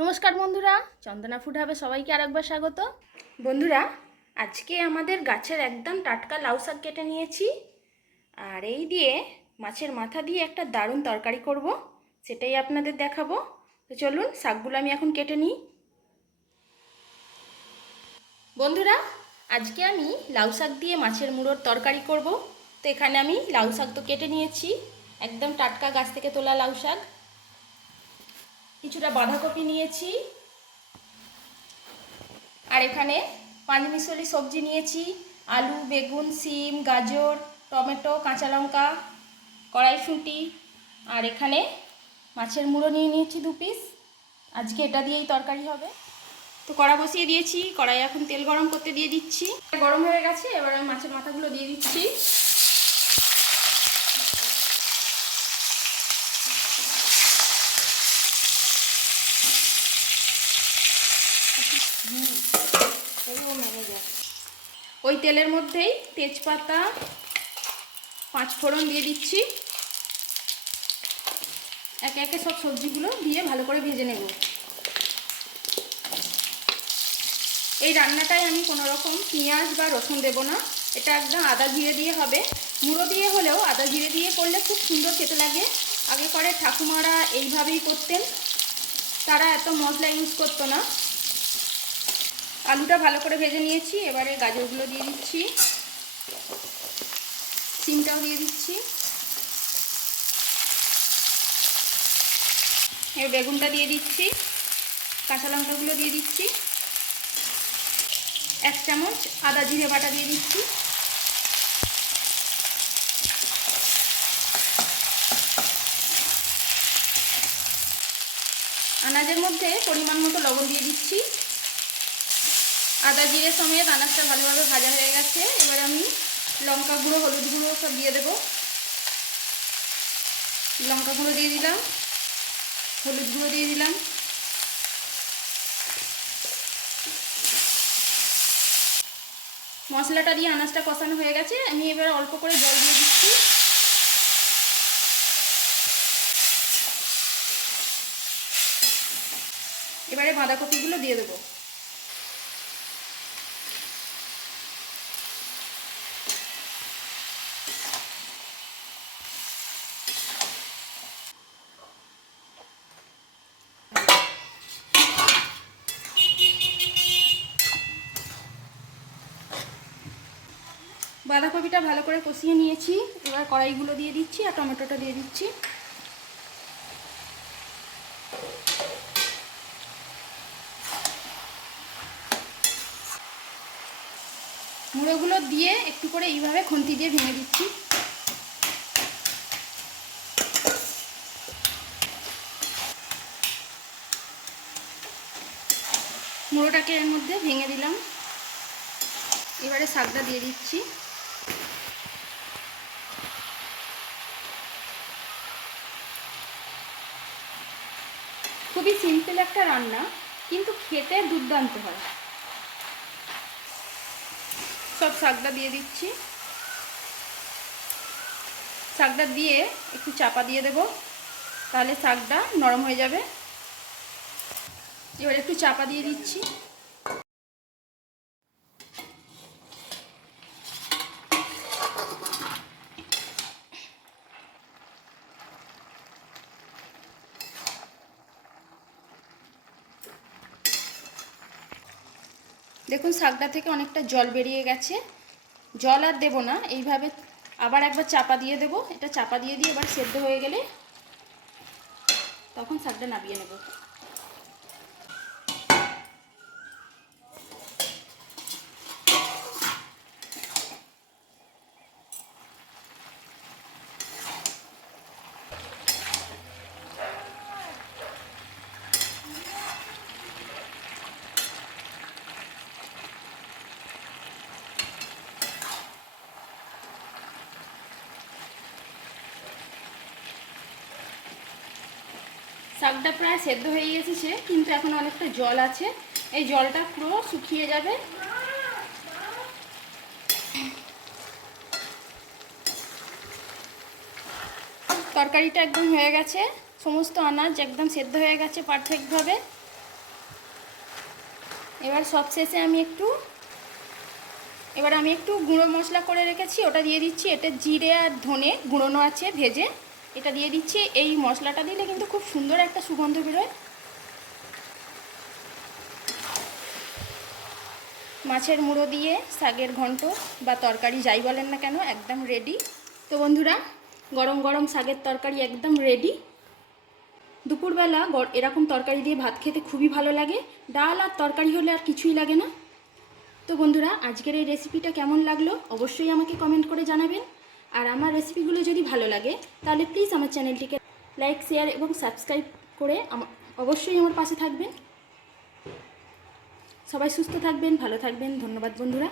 নমস্কার বন্ধুরা, চন্দনা ফুড হাবে সবাইকে আরেকবার স্বাগত। বন্ধুরা, আজকে আমাদের গাছের একদম টাটকা লাউ শাক কেটে নিয়েছি, আর এই দিয়ে মাছের মাথা দিয়ে একটা দারুণ তরকারি করব, সেটাই আপনাদের দেখাবো। তো চলুন শাকগুলো আমি এখন কেটে নিই। বন্ধুরা, আজকে আমি লাউ শাক দিয়ে মাছের মুড়োর তরকারি করব। তো এখানে আমি লাউ শাক তো কেটে নিয়েছি, একদম টাটকা গাছ থেকে তোলা লাউ শাক। কিছুটা বাঁধাকপি নিয়েছি, আর এখানে পাঁচমিশালি সবজি নিয়েছি, আলু, বেগুন, সিম, গাজর, টমেটো, কাঁচা লঙ্কা, কড়াইশুঁটি, আর এখানে মাছের মুড়ো নিয়ে নিয়েছি 2 পিস। আজকে এটা দিয়েই তরকারি হবে। তো কড়া বসিয়ে দিয়েছি, কড়াই এখন তেল গরম করতে দিয়ে দিচ্ছি। গরম হয়ে গেছে, এবার আমি মাছের মাথাগুলো দিয়ে দিচ্ছি। ওই তেলের মধ্যেই তেজপাতা, 5 ফোড়ন দিয়ে দিচ্ছি। একে একে সব সবজিগুলো দিয়ে ভালো করে ভেজে নেব। এই রান্নাটায় আমি কোনো রকম পেঁয়াজ বা রসুন দেব না, এটা একদম আদা জিরে দিয়ে হবে। মুড়ো দিয়ে হলেও আদা জিরে দিয়ে করলে খুব সুন্দর খেতে লাগে। আগে করে ঠাকুমারা এইভাবেই করতেন, তারা এত মশলা ইউজ করতো না। আলুটা ভালো করে ভেজে নিয়েছি, এবারে গাজরগুলো দিয়ে দিচ্ছি, সিমটাও দিয়ে দিচ্ছি, এবার বেগুনটা দিয়ে দিচ্ছি, কাঁচা লঙ্কাগুলো দিয়ে দিচ্ছি, 1 চামচ আদা জিরে বাটা দিয়ে দিচ্ছি, আনাজের মধ্যে পরিমাণ মতো লবণ দিয়ে দিচ্ছি। আদা জিরে সমেত আনাজটা ভালোভাবে ভাজা হয়ে গেছে, এবার আমি লঙ্কা গুঁড়ো, হলুদ গুঁড়ো সব দিয়ে দেবো। লঙ্কা গুঁড়ো দিয়ে দিলাম, হলুদ গুঁড়ো দিয়ে দিলাম, মশলাটা দিয়ে আনাজটা কষানো হয়ে গেছে। আমি এবার অল্প করে জল দিয়ে দিচ্ছি। এবারে বাঁধাকপিগুলো দিয়ে দেবো। বাঁধাকপিটা ভালো করে কষিয়ে নিয়েছি, এবার কড়াইগুলো দিয়ে দিচ্ছি আর টমেটোটা দিয়ে দিচ্ছি। মুড়োগুলো দিয়ে একটু করে এইভাবে খুন্তি দিয়ে ভেঙে দিচ্ছি। মুড়োটাকে এর মধ্যে ভেঙে দিলাম, এবারে শাকটা দিয়ে দিচ্ছি। খুবই সিম্পল একটা রান্না, কিন্তু খেতে দুর্দান্ত হয়। সব শাকটা দিয়ে দিচ্ছি, শাকটা দিয়ে একটু চাপা দিয়ে দেব, তাহলে শাকটা নরম হয়ে যাবে। এবার একটু চাপা দিয়ে দিচ্ছি। দেখুন শাকটা থেকে অনেকটা জল বেরিয়ে গেছে, জল আর দেব না, এইভাবে আবার একবার চাপা দিয়ে দেব। এটা চাপা দিয়ে দিয়ে এবার সেদ্ধ হয়ে গেলে তখন শাকটা নামিয়ে নেব। শাকটা প্রায় সেদ্ধ হয়ে গেছে, কিন্তু এখন অনেকটা জল আছে, এই জলটা পুরো শুকিয়ে যাবে। তরকারিটা একদম হয়ে গেছে, সমস্ত আনাজ একদম সেদ্ধ হয়ে গেছে পারফেক্টভাবে। এবার সবশেষে এবার আমি একটু গুঁড়ো মশলা করে রেখেছি, ওটা দিয়ে দিচ্ছি। এটা জিরে আর ধনে গুঁড়োনো আছে ভেজে, এটা দিয়ে দিচ্ছি। এই মশলাটা দিলে কিন্তু খুব সুন্দর একটা সুগন্ধ বেরোয়। মাছের মুড়ো দিয়ে শাকের ঘন্ট বা তরকারি যাই বলেন না কেন একদম রেডি। তো বন্ধুরা, গরম গরম শাকের তরকারি একদম রেডি। দুপুরবেলা এরকম তরকারি দিয়ে ভাত খেতে খুবই ভালো লাগে। ডাল আর তরকারি হলে আর কিছুই লাগে না। তো বন্ধুরা, আজকের এই রেসিপিটা কেমন লাগলো অবশ্যই আমাকে কমেন্ট করে জানাবেন। আর আমার রেসিপিগুলো যদি ভালো লাগে তাহলে প্লিজ আমার চ্যানেলটিকে লাইক, শেয়ার এবং সাবস্ক্রাইব করে অবশ্যই আমার পাশে থাকবেন। সবাই সুস্থ থাকবেন, ভালো থাকবেন। ধন্যবাদ বন্ধুরা।